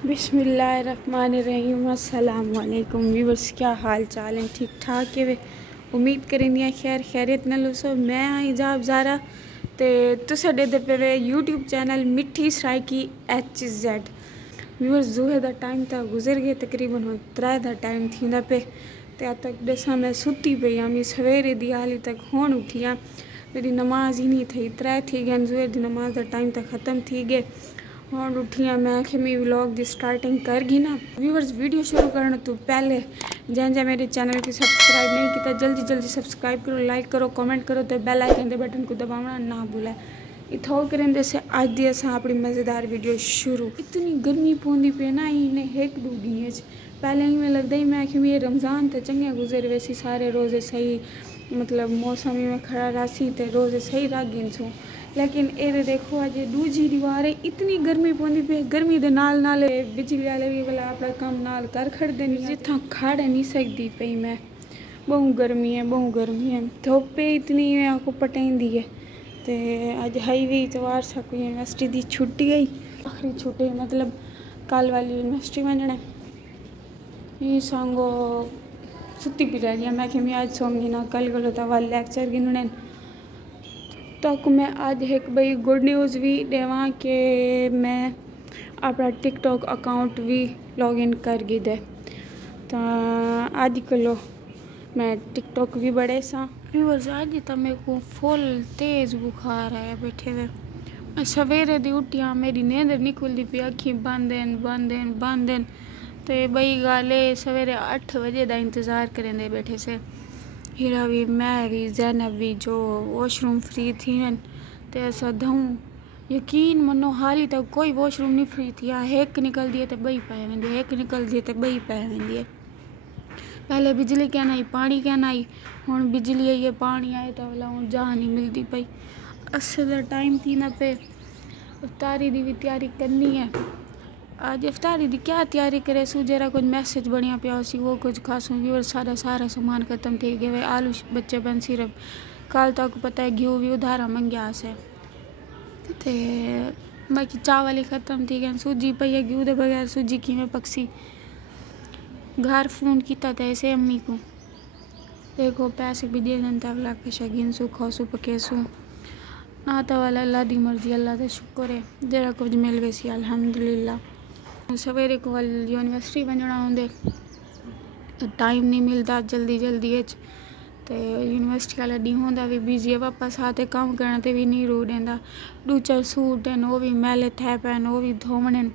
बिस्मिल्लाहिर्रहमानिर्रहीम। अस्सलाम वालेकुम व्यूअर्स, क्या हाल चाल है? ठीक ठाक है वे? उम्मीद करेंगे खैर खैरियत न लो। सो मैं आई जाब ज़ारा ते तुसा दे पे वे यूट्यूब चैनल मिठी सराइकी HZ। व्यूअर्स जोहे दा टाइम था गुजर गए, तकरीबन हो 3 दा टाइम थींदा पे ते अब तक दसा मैं सुती पई आमी सवेरे दी हाली तक हुण उठी आ। मेरी नमाज ही नहीं थी, 3 थी गए जोहे दी नमाज दा टाइम तक ख़त्म थी गए। और उठिया मैं कि मैं व्लॉग की स्टार्टिंग कर गई ना। व्यूअर्स वीडियो शुरू करने तो पहले जैसे मेरे चैनल को सब्सक्राइब नहीं किया जल्दी जल्दी सब्सक्राइब करो, लाइक करो, कमेंट करो तो बेल आइकन के बटन को दबाना ना भूलें। इथो करेंगे से आज दी असा अपनी मज़ेदार वीडियो शुरू। इतनी गर्मी पौंदी पे ना इन्हें 1-2 दिन पहले ही में लगता ही मैं कि ये रमज़ान तो चंगे गुजर वैसी सारे रोज़े सही मतलब मौसम में खड़ा रही तो रोज़े सही रह गए सू। लेकिन ये देखो अज दूजी दीवार है, इतनी गर्मी पौंदी पे गर्मी दे नाल नाल बिजली वाले भी वाला अपना काम नाल कर खड़ते नहीं जिथा खड़ नहीं सकती पई मैं। बहु गर्मी है धुप इतनी आपको पटेंदी है। तो अज हाईवे इतवार सको यूनिवर्सिटी की छुट्टी गई, आखिरी छुट्टी मतलब कल वाली यूनिवर्सिटी वजना ये सांगो सुती पी रह गया। मैं कि मैं आज सोंगी ना कल गलो तो वाले लेक्चर गिनने तक मैं आज एक भाई गुड न्यूज़ भी देवा कि मैं अपना टिकटॉक अकाउंट भी लॉगिन कर गई दे। तो आज कलो मैं टिकटॉक भी बड़े सा व्यूअर्स आज तो मेरे को फुल तेज़ बुखार है बैठे हुए। मैं सवेरे दी उठिया मेरी नींद नहीं खुलती पी, अखी बंद तो बई गाले सवेरे 8 बजे का इंतज़ार करें दे बैठे से। हीरा भी मैं भी जैनब भी जो वॉशरूम फ्री थी तो ऐसा धूँ यकीन मनो हाली तक कोई वॉशरूम नहीं फ्री थी। एक निकल दिए तो बई पै वेंदी, एक निकल दिए तो बई पै वेंदी है। पहले बिजली क्या आई पानी क्या आई, हुण बिजली आई है पानी आए तो वाला हूँ जहाँ नहीं मिलती पई। असल टाइम थी ना पे इफ्तारी की भी तैयारी करनी है। आज इफ्तारी की क्या तैयारी करे सू जरा कुछ मैसेज बढ़िया पिया सी वो कुछ खासूँ व्यूअर सारा सामान खत्म थी गए। आलू बच्चे बन सिर्फ कल तक पता है घी भी उधारा मंगया से ते बाकी चावल ही खत्म थी गए। सूजी पई है घी दे बगैर सूजी की में पक्षी घर फोन किया था ऐसे अम्मी को देखो पैसे भी दे दें तब ला के गिनसू खासू पकेसू ना तो वाला अल्लाह दी मर्जी अल्लाह का शुक्र है जरा कुछ मिल वैसी अल्हम्दुलिल्लाह। सवेरे को यूनिवर्सिटी वजना होंगे टाइम नहीं मिलता जल्दी तो यूनिवर्सिटी वाला डी होंदा भी बिजी है वापस आते काम करने भी नहीं रू देंदा। 2-4 सूट हैं वो भी मैले थे पैन वो भी धोवने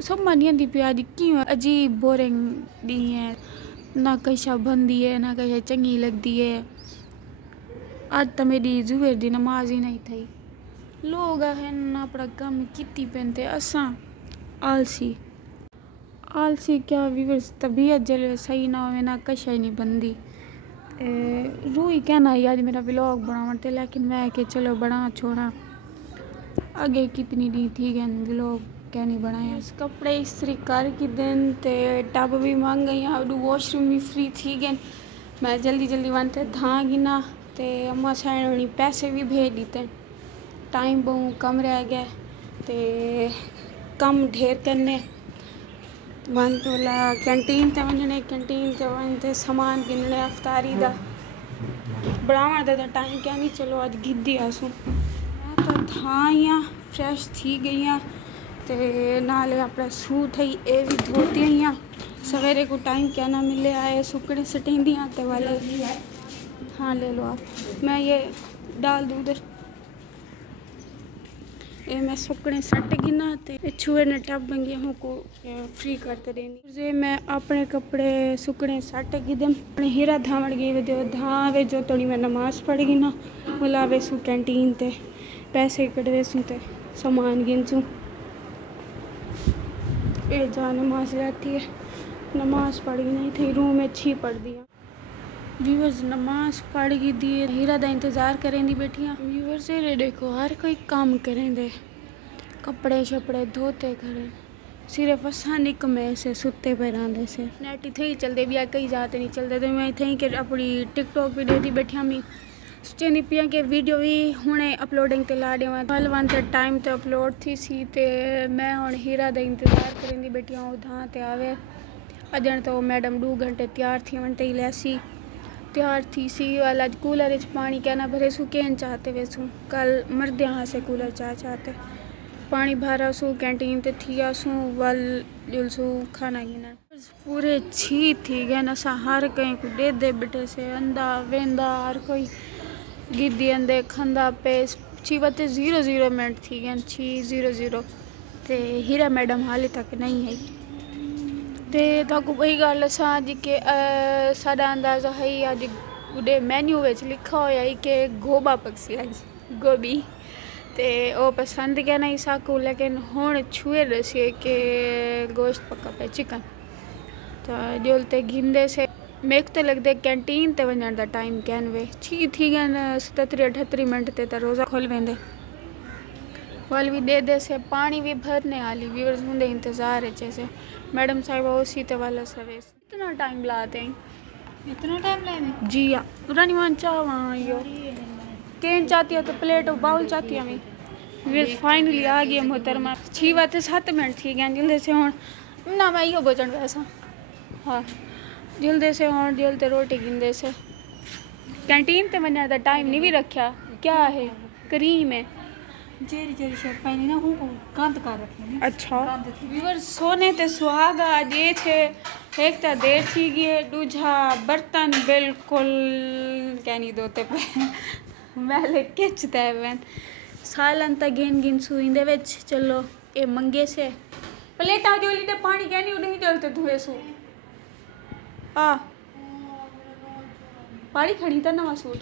समझ नहीं आती पी अज क्यों अजीब बोरिंग दी है ना कशा बनती है ना कशा चंगी लगती है। आज तो मेरी जुहर दी नमाज ही नहीं थी। लोग है ना अपना काम किती पहनते असा आलसी क्या व्यूअर्स तबीयत जल सही ना हो ना कशा ही नहीं बनती। रूही कहना ही आज मेरा व्लॉग बनाते लेकिन मैं कि चलो बना छोड़ा आगे कितनी दी थी गैन व्लॉग क्या नहीं बनाया। कपड़े इस्त्री कर की दिन ते टब भी मांग गई अब वॉशरूम भी फ्री थी गए। मैं जल्दी बनते था गिना ते अम्मा सैन पैसे भी भेज दीते। टाइम बहु कम रह गया ते कम ढेर करने वन तोला कैंटीन ते वजने कैंटीन ते वन सामान गिनने अफ्तारी का बनावन का टाइम क्या नहीं। चलो अज गिद्दी आसूँ मैं तो था ही फ्रैश थी गई ते नाले अपना सूट है ये भी धोती ही सवेरे को टाइम क्या ना मिले आए सुकड़े सटेंदी ते वाले। हाँ ले लो आप, मैं ये डाल दूँ उधर ये मैं सुकड़े सट गिना ते छुए ने टब बंगी हूँ को फ्री करते देंगी। मैं अपने कपड़े सुकड़े सट गिदम अपने हीरा धावड़ गई वे धावे जो थोड़ी मैं नमाज पढ़ गई ना बुलावे सू कैंटीन ते पैसे कटवे सू ते सामान गिन सू ये जा नमाज रहती है। नमाज पढ़ गई नहीं थी रूम में अच्छी पढ़ दिया। व्यूअर्स नमाज पढ़ गई दी हीरा का इंतज़ार करें दी बैठिया। व्यूअर्स ये देखो हर कोई काम करें दे कपड़े शपड़े धोते खड़े सिर्फ असा निकमे से सुते पे रहते से नेट इतने ही चलते भी कई जाते नहीं चलते तो मैं इतने ही कि अपनी टिकटॉक भी देती बैठिया मी सोचती पिया कि वीडियो भी हुणे अपलोडिंग ते ला देवां कल वन ते टाइम ते अपलोड थी सी ते मैं हुण हीरा दा इंतज़ार करेंदी बैठी हूँ उधां ते आवे अजन तो मैडम 2 घंटे तैयार थी वन ते लैसी तैयार थी सी वाला कूलर पानी क्या ना भरे सू केन चाहते वैसू कल मरदे हाँ से कूलर चाहते पानी भरा सू कैंटीन ते थी आसूँ वल जुलसू खाना गिना पूरे छी थी गए न हर कहीं को दे बिटे से अंदा वेंदा हर कोई गिद्दी अंदे खंदा पे छी बते 0 मिनट थी गए छी 0 ते हीरा मैडम हाले तक नहीं है ते ताकू वही गल असा अज के साडा अंदाज़ा है अज उडे मैन्यू विच लिखा होया कि गोबा पक्षी अज गोभी ते ओ पसंद क्या नहीं साकू लेकिन हुण छुए दसे के गोश्त पक्का पे चिकन तो जोलते गिंदे से मेक तो लगते कैंटीन ते वजन का टाइम कैन वे छी थी गए 77-78 मिनट ते रोज़ा खोल वेंदे वाल भी दे से पानी भी भरने वाली व्यूअर्स होंगे इंतज़ार है जैसे मैडम साहिबा उसी ते वाला सवेस इतना टाइम लाते हैं इतना टाइम लाए जी हाँ पुरानी मान चाह यो केन चाहती है तो प्लेट और बाउल चाहती है व्यूअर्स फाइनली आ गई मोहतरमा 6 मिनट थी गए जल्दी से हूँ ना मैं यो बचन वैसा हाँ जल्दी से हूँ जल्दी रोटी गिंदे से कैंटीन ते वजन का टाइम नहीं भी रखा क्या है करीम है जेरी जेरी शर्ट पहनी ना हूँ कांत कर रखी अच्छा व्यूअर्स सोने ते सुहागा आज ये थे एक तो देर थी गई दूजा बर्तन बिल्कुल कहनी दोते पे मैले खिंचता है सालन तक गिन सुईंदे विच चलो ये मंगे से प्लेटा जोली ते पानी कहनी उड़े ही जलते धुए सू आ पानी खड़ी था नवा सूट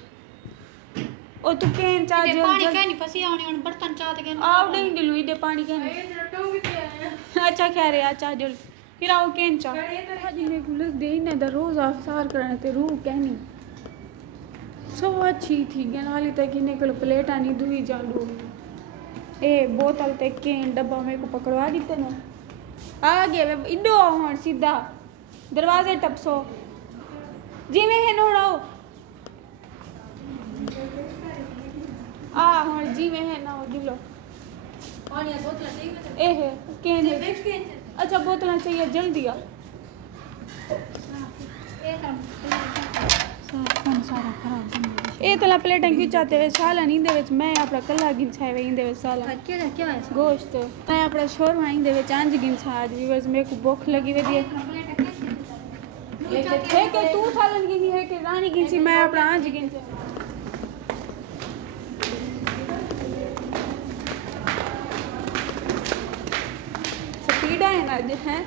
ओ तू केन चा जो पानी कहनी फसी आने उन बर्तन चाहते कहनी आवड़े ही दिलू इदे पानी कहनी अच्छा कह रहे अच्छा जो फिर आओ केन चा आज मेरे को लग दे ने द रोज अफसार करने ते रूह कहनी सब अच्छी थी गनाली तक इने को प्लेटा नहीं धुई जांडू ए बोतल ते केन डब्बा मेरे को पकड़वा दी तने आ गया इडो हुन सीधा दरवाजे टपसो जिवें है नोड़ो आ हुन जिवें है ना दिलो पानी बोतल चाहिए ए है केन अच्छा बोतल चाहिए जल्दी आ सारा खराब ए तला प्लेटां क्यों चाहते वे साला नी दे विच मैं अपना कल्ला गिन छाए वे इंदे विच साला क्या है गोश्त मैं अपना शोरमा इंदे विच आंज गिन छा आज व्यूअर्स मेरे को भूख लगी वे दी है के तू सालन गिनी है के रानी गिन सी मैं अपना आंज गिन छा स्पीड है ना जे हैं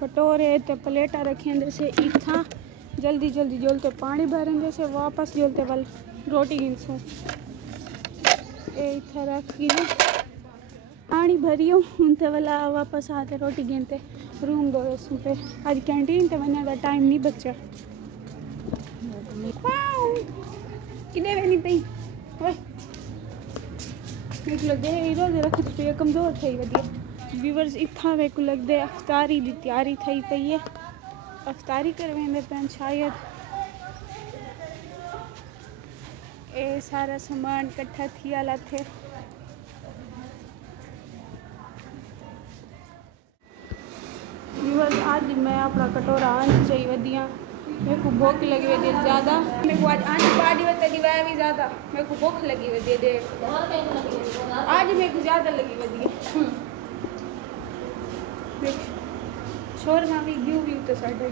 कटोरे ते प्लेटा रखेंदे से इतना जल्दी जल्दी जोलते पानी भरेंगे से वापस जोलते वाल रोटी गिनसू ए इतना रख गिने पानी भरियो उनते वाला वापस आते रोटी गिनते रूम दो सू पे आज कैंटीन ते बनने का टाइम नहीं बचा किने वे नहीं पई ओए निकलो दे इधर रख पे कमजोर थई वदिया व्यूअर्स इतना वे को लगते अफ्तारी की तैयारी थी पई है अफ्तारी करवेंदे पैन शायद ए सारा सामान इकट्ठा थी आला थे व्यूअर्स आज मैं अपना कटोरा आंच चाहिए वदिया मेरे को भूख लगी हुई है ज़्यादा मेरे को आज आंच पार्टी वत दिवाया भी ज़्यादा मेरे को भूख लगी हुई है दे आज मेरे को ज़्यादा लगी हुई है शोरमा भी व्यू तो साढ़े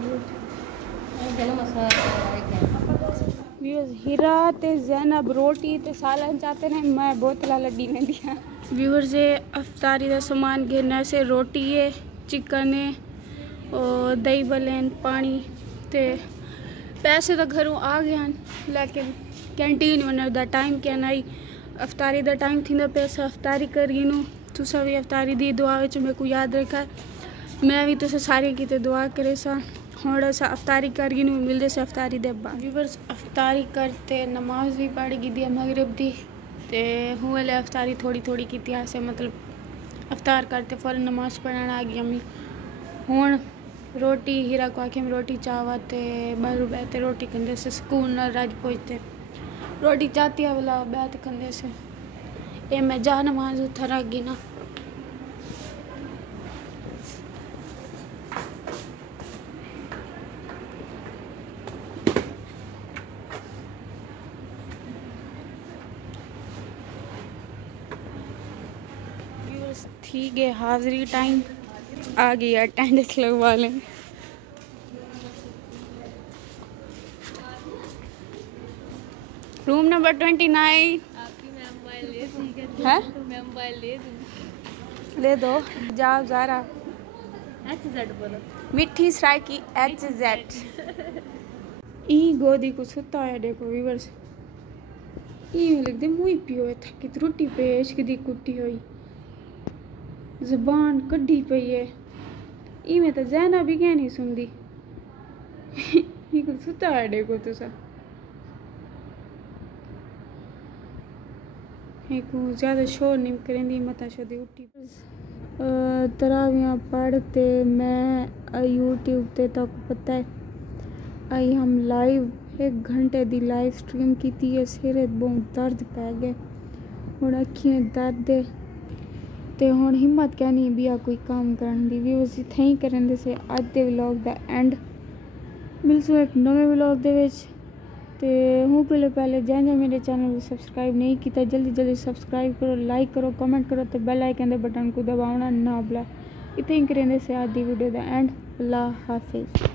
व्यूअर्स हीरा ते ज़ैनब रोटी ते सालन चाहते हैं मैं बोतला लड्डी में दिया व्यूअर्स ये अफ्तारी का सामान गिरने से रोटी है चिकन है और दही बलेन पानी ते पैसे तो घरों आ गए हैं लेकिन कैंटीन वनर दा टाइम क्या नहीं अफ्तारी दा टाइम थी पैसा अफ्तारी करी नू तुसा भी अफ्तारी दी दुआ विच मेरे को याद रखा मैं भी तुसें सारे किते दुआ करे सा। हुण अस अफ्तारी करगी नूं मिलदे से अफ्तारी दे बाद व्यूअर्स अफ्तारी करते नमाज भी पढ़ गई दी मगरिब दी ते हूँ वाले अफ्तारी थोड़ी थोड़ी की आसे मतलब अफ्तार करते फ़ौरन नमाज पढ़न आ गई अम्मी। हुण रोटी हीरा को आखे में रोटी चावा ते बाहर बैठे रोटी कंदे से सुकून नाल राज पहुँचते रोटी चाहती है वाला बैठ कंदे से ये मैं जा नमाज उठा रख गई ना। ठीक है हाजिरी टाइम आ गई अटेंडेंस लगवा लें। रूम नंबर 29 है ले दो जाओ ज़ारा मिठी सराय की HZ ई गोदी को सुता है देखो व्यूअर्स ई लगदे मुई पियो है थकी त्रुटी पेश की कुट्टी हुई ज़बान कड्डी पई है ई में तो जैना भी क्या नहीं सुनदी ये सुता है देखो तुसा ज़्यादा शोर नहीं करेंदी मत शोदी उठी तरावियाँ पढ़ते मैं यूट्यूब ते तक पता है आई हम लाइव 1 घंटे दी लाइव स्ट्रीम की थी है सिर बहुत दर्द पै गए हुण अखियां दर्द ते हुण हिम्मत क्या नहीं भी कोई काम करन दी भी उस इत्थे ही करन दे से अज दे व्लॉग दा एंड मिलसू एक नवे व्लॉग दे विच ते हूँ पहले जैन मेरे चैनल को सब्सक्राइब नहीं किया जल्दी सब्सक्राइब करो लाइक करो कमेंट करो तो बेल आइकन दे बटन को दबाना ना भूला इतने ही करेंगे से आज दी वीडियो दा एंड अल्लाह हाफिज़।